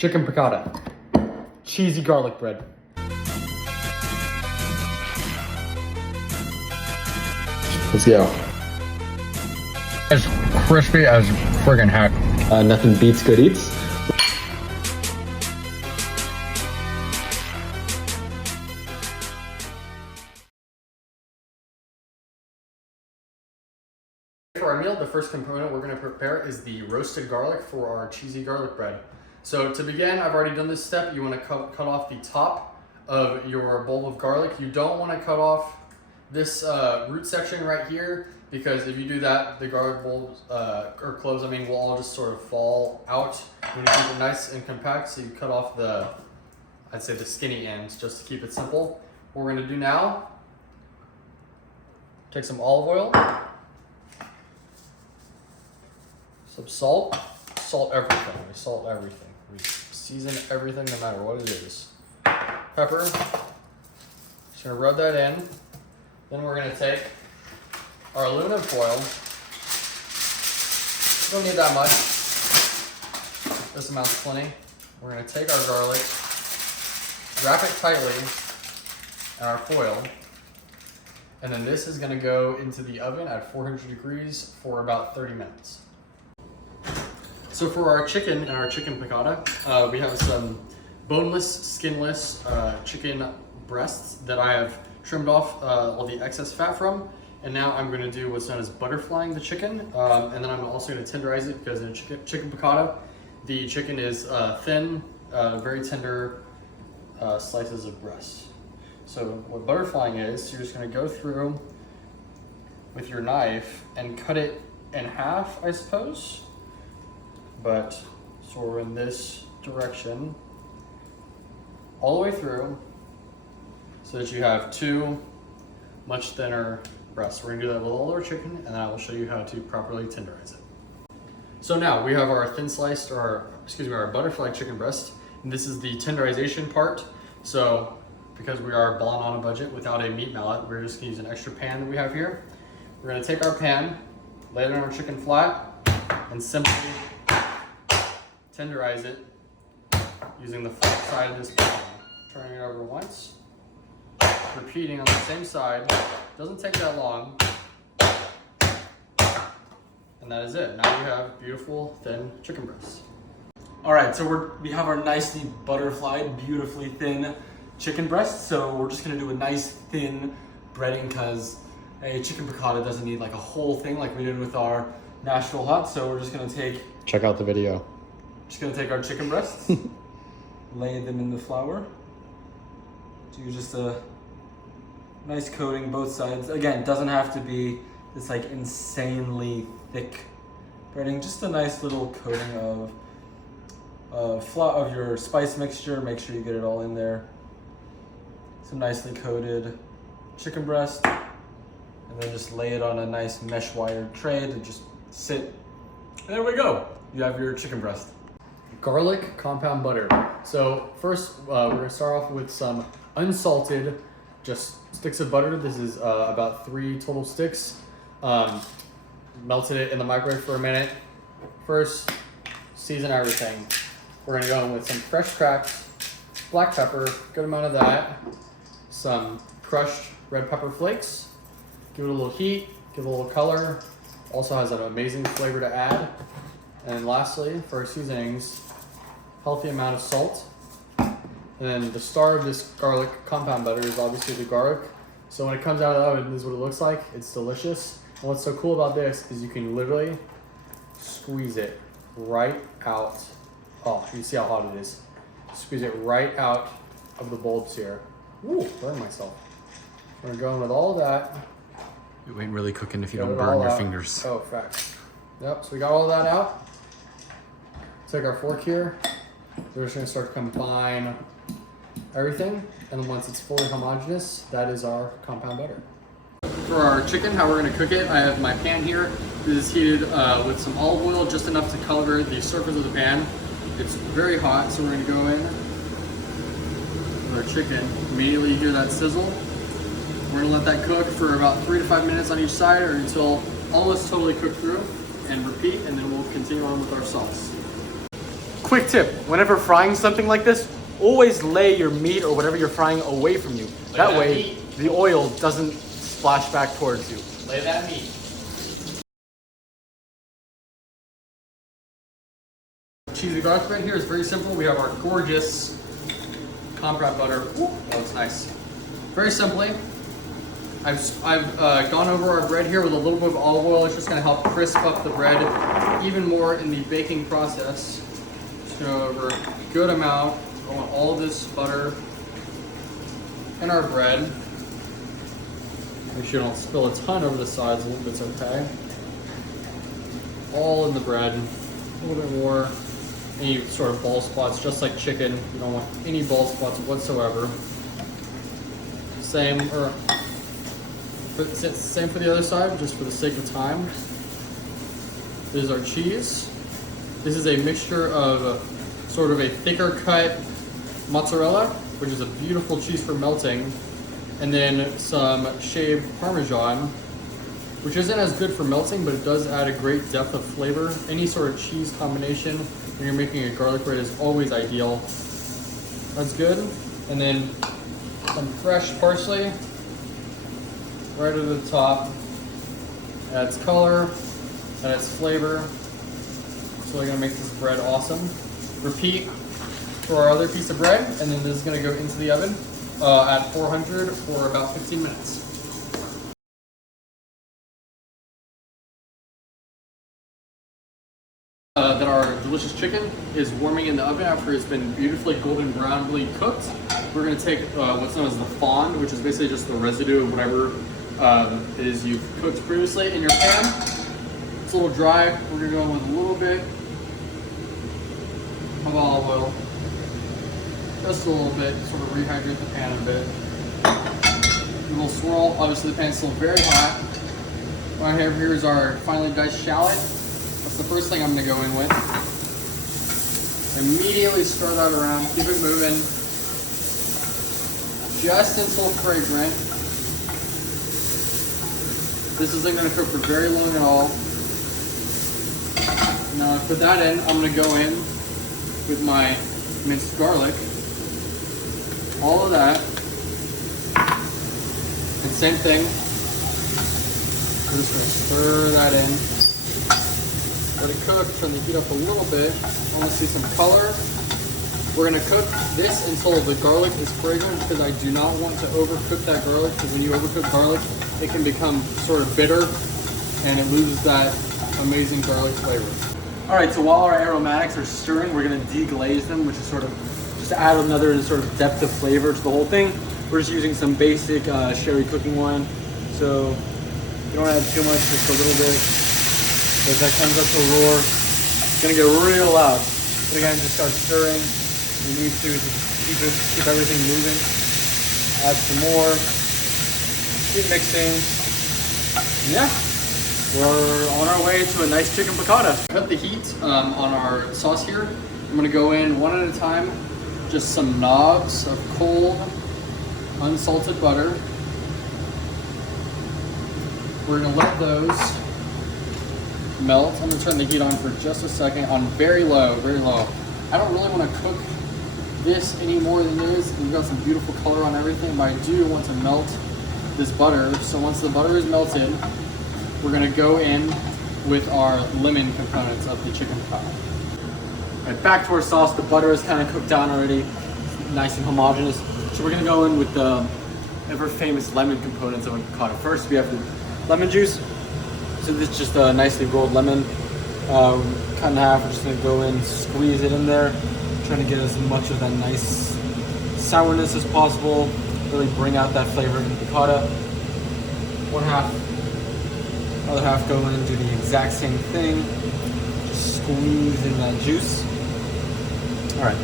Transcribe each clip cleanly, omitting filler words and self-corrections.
chicken piccata, cheesy garlic bread. Let's go. As crispy as friggin' heck. Nothing beats good eats. For our meal, the first component we're going to prepare is the roasted garlic for our cheesy garlic bread. So to begin, I've already done this step. You want to cut off the top of your bowl of garlic. You don't want to cut off this root section right here, because if you do that, the garlic bulbs or cloves, will all just sort of fall out. You want to keep it nice and compact, so you cut off the, I'd say the skinny ends, just to keep it simple. What we're going to do now, take some olive oil, some salt, everything. We salt everything. We season everything no matter what it is. Pepper, just gonna rub that in. Then we're gonna take our aluminum foil. We don't need that much. This amount's plenty. We're gonna take our garlic, wrap it tightly in our foil, and then this is gonna go into the oven at 400 degrees for about 30 minutes. So for our chicken and our chicken piccata, we have some boneless, skinless chicken breasts that I have trimmed off all the excess fat from. And now I'm going to do what's known as butterflying the chicken. And then I'm also going to tenderize it, because in a chicken piccata, the chicken is thin, very tender slices of breast. So what butterflying is, you're just going to go through with your knife and cut it in half, I suppose. But sort of in this direction, all the way through, so that you have two much thinner breasts. We're gonna do that with all our chicken, and then I will show you how to properly tenderize it. So now we have our thin sliced, our butterfly chicken breast, and this is the tenderization part. So because we are balling on a budget without a meat mallet, we're just gonna use an extra pan that we have here. We're gonna take our pan, lay it on our chicken flat, and simply tenderize it using the flat side of this pan. Turning it over once, repeating on the same side. Doesn't take that long. And that is it. Now you have beautiful, thin chicken breasts. All right, so we have our nicely butterflied, beautifully thin chicken breast. So we're just gonna do a nice thin breading, because a chicken piccata doesn't need like a whole thing like we did with our Nashville hot. So we're just gonna Check out the video. take our chicken breasts, lay them in the flour, do just a nice coating both sides. Again, it doesn't have to be this like insanely thick breading, just a nice little coating of your spice mixture. Make sure you get it all in there. Some nicely coated chicken breast, and then just lay it on a nice mesh wired tray to just sit. And there we go. You have your chicken breast. Garlic compound butter. So first, we're gonna start off with some unsalted, just sticks of butter. This is about 3 total sticks. Melted it in the microwave for a minute. First, season everything. We're gonna go in with some fresh cracked black pepper, good amount of that. Some crushed red pepper flakes. Give it a little heat, give it a little color. Also has an amazing flavor to add. And lastly, for our seasonings, healthy amount of salt. And then the star of this garlic compound butter is obviously the garlic. So when it comes out of the oven, this is what it looks like. It's delicious. And what's so cool about this is you can literally squeeze it right out. Oh, you see how hot it is. Squeeze it right out of the bulbs here. Ooh, burn myself. We're gonna go in with all of that. You ain't really cooking if you Got don't it burn all your out. fingers. Oh, facts. Yep, so we got all that out. Take our fork here. We're just gonna start to combine everything. And once it's fully homogeneous, that is our compound butter. For our chicken, how we're gonna cook it, I have my pan here. This is heated with some olive oil, just enough to cover the surface of the pan. It's very hot, so we're gonna go in with our chicken. Immediately you hear that sizzle. We're gonna let that cook for about 3 to 5 minutes on each side, or until almost totally cooked through, and repeat, and then we'll continue on with our sauce. quick tip, whenever frying something like this, always lay your meat or whatever you're frying away from you. Like that that way, meat. the oil doesn't splash back towards you. Lay that meat. Cheesy garlic bread here is very simple. We have our gorgeous compressed butter. Ooh, that looks nice. Very simply, I've gone over our bread here with a little bit of olive oil. It's just going to help crisp up the bread even more in the baking process. Just go over a good amount. I want all this butter in our bread. Make sure you don't spill a ton over the sides. A little bit's okay. All in the bread. A little bit more. Any sort of ball spots, just like chicken. You don't want any ball spots whatsoever. Same for the other side, just for the sake of time. This is our cheese. This is a mixture of sort of a thicker cut mozzarella, which is a beautiful cheese for melting, and then some shaved Parmesan, which isn't as good for melting, but it does add a great depth of flavor. Any sort of cheese combination when you're making a garlic bread is always ideal. That's good. And then some fresh parsley right at the top. Adds color, adds flavor. It's really gonna make this bread awesome. Repeat for our other piece of bread, and then this is gonna go into the oven at 400 for about 15 minutes. That our delicious chicken is warming in the oven after it's been beautifully golden brownly cooked. We're going to take what's known as the fond, which is basically just the residue of whatever it is you've cooked previously in your pan. It's a little dry. We're going to go in with a little bit of olive oil. Just a little bit, sort of rehydrate the pan a bit. A little swirl. Obviously the pan's still very hot. What I have here is our finely diced shallot. That's the first thing I'm going to go in with. Immediately stir that around, keep it moving, just until fragrant. This isn't going to cook for very long at all. Now I put that in, I'm going to go in with my minced garlic. All of that. And same thing. I'm just going to stir that in. Let it cook, turn the heat up a little bit. I want to see some color. We're going to cook this until the garlic is fragrant because I do not want to overcook that garlic, because when you overcook garlic, it can become sort of bitter and it loses that amazing garlic flavor. All right, so while our aromatics are stirring, we're going to deglaze them, which is sort of just to add another sort of depth of flavor to the whole thing. We're just using some basic sherry cooking wine. So you don't add too much, just a little bit. As that comes up to a roar, it's gonna get real loud. But again, just start stirring. You need to keep everything moving. Add some more. Keep mixing. Yeah, we're on our way to a nice chicken piccata. Cut the heat on our sauce here. I'm gonna go in one at a time. Just some knobs of cold, unsalted butter. We're gonna let those melt. I'm gonna turn the heat on for just a second on very low, very low. I don't really want to cook this any more than it is. We've got some beautiful color on everything, but I do want to melt this butter. So once the butter is melted, we're gonna go in with our lemon components of the chicken piccata. All right, back to our sauce. The butter is kind of cooked down already, nice and homogeneous. So we're gonna go in with the ever famous lemon components of a piccata. First, we have the lemon juice. So this is just a nicely rolled lemon, cut in half. We're just gonna go in, squeeze it in there, trying to get as much of that nice sourness as possible, really bring out that flavor in the piccata. One half, other half go in and do the exact same thing, just squeeze in that juice. All right,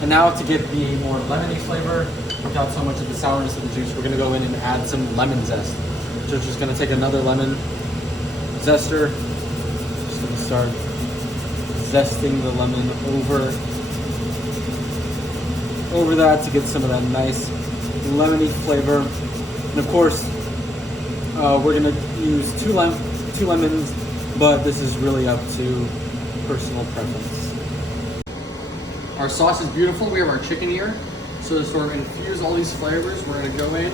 and now to get the more lemony flavor, without so much of the sourness of the juice, we're gonna go in and add some lemon zest. So just gonna take another lemon zester, just gonna start zesting the lemon over that to get some of that nice lemony flavor. And of course, we're gonna use two lemons, but this is really up to personal preference. Our sauce is beautiful. We have our chicken here. So to sort of infuse all these flavors, we're gonna go in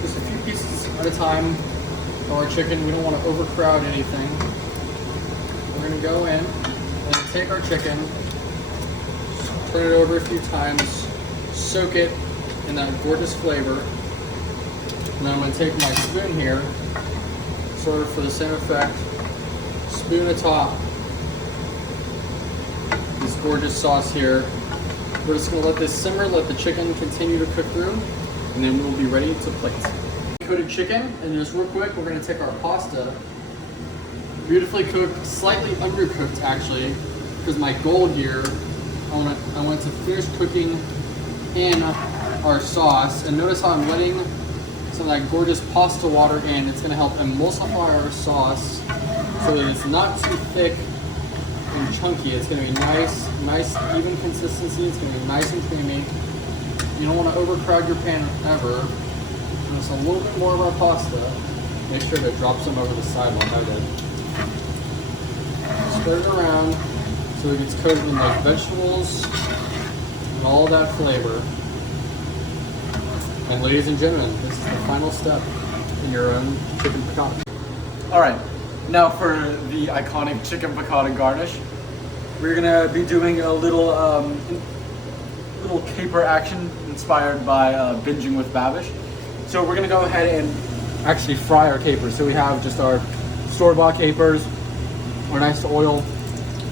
just a few pieces at a time of our chicken. We don't want to overcrowd anything. We're gonna go in and take our chicken, turn it over a few times, soak it in that gorgeous flavor. And then I'm gonna take my spoon here, sort of for the same effect, spoon atop this gorgeous sauce here. We're just gonna let this simmer, let the chicken continue to cook through, and then we'll be ready to plate. Coated chicken, and just real quick, we're gonna take our pasta, beautifully cooked, slightly undercooked actually, because my goal here, I want to finish cooking in our sauce, and notice how I'm letting some of that gorgeous pasta water in. It's gonna help emulsify our sauce so that it's not too thick and chunky. It's gonna be nice, even consistency. It's gonna be nice and creamy. You don't want to overcrowd your pan ever. Just a little bit more of our pasta. Make sure to drop some over the side like I did. Spread it around so it gets coated in those vegetables and all that flavor. And ladies and gentlemen, this is the final step in your own chicken piccata. All right. Now for the iconic chicken piccata garnish, we're gonna be doing a little caper action inspired by binging with Babish. So we're gonna go ahead and actually fry our capers. So we have just our store-bought capers, our nice oil.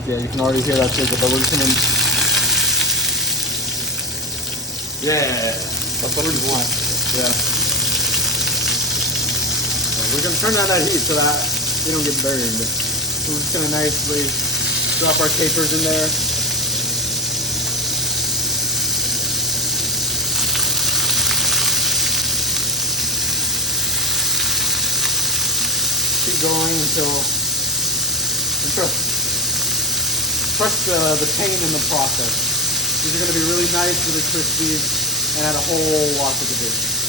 Yeah, you can already hear that sizzle, but we're just gonna. Yeah, that's what we want. Yeah. So we're gonna turn down that heat so that they don't get burned. So we're just gonna nicely drop our capers in there. Keep going until trust the pain in the process. These are gonna be really nice, really crispy, and add a whole lot to the dish.